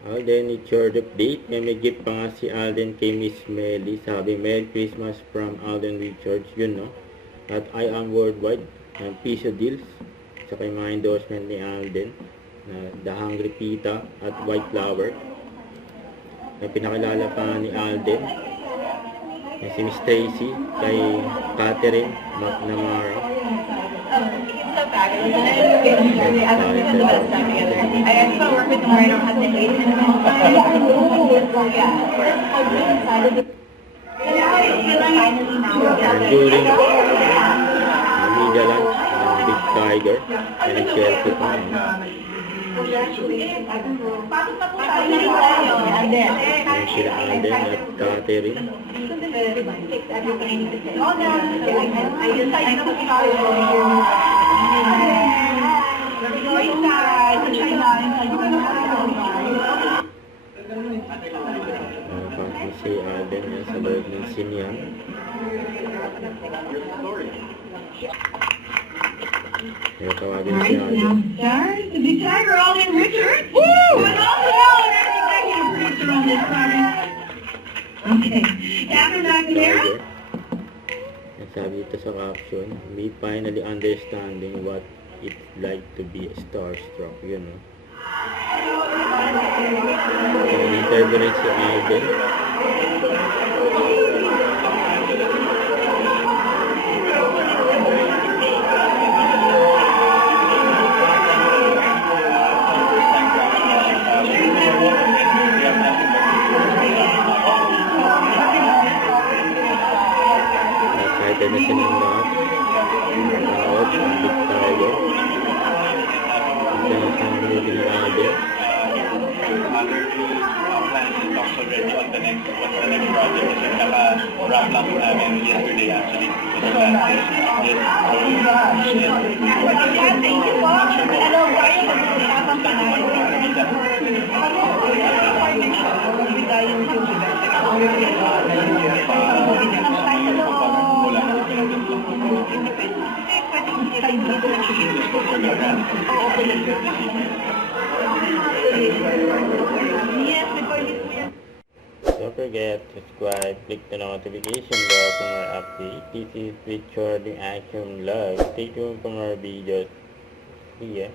Alden, it's your update. May gift pa nga si Alden kay Miss Melly. Sabi, Merry Christmas from Alden Richards. Yun, no? At I am worldwide. Ang piso deals. Sa kay mga endorsement ni Alden. Na The Hungry Tita at White Flower. May pinakilala pa ni Alden. Si Miss Tracy. Kay Catherine McNamara. I actually work with them. I don't have the age in During media lunch, Big Tiger, and Chelsea pa. Ayan sila Alden at Catherine. Si Alden yan sa loob ng sinyan. Kaya tawagin si Alden. The Big Tiger, Alden Richards. Woo! And also executive producer on this project. Okay. Catherine McNamara. Ang sabi dito sa caption, we finally understanding what it's like to be starstruck. Yun, no? In-interview rin si Alden. Excited na silang lahat. Nakakawag ang Big Tiger. Ito na sa movie ni Alden. Talks already on the next project kasi naka-wrap lang po namin yesterday actually. Thank you po. Hello, Brian. Mag-usapan pa natin. Don't forget to subscribe, click the notification bell for more updates. This is Richard in Action Live. Stay tuned for more videos. See ya.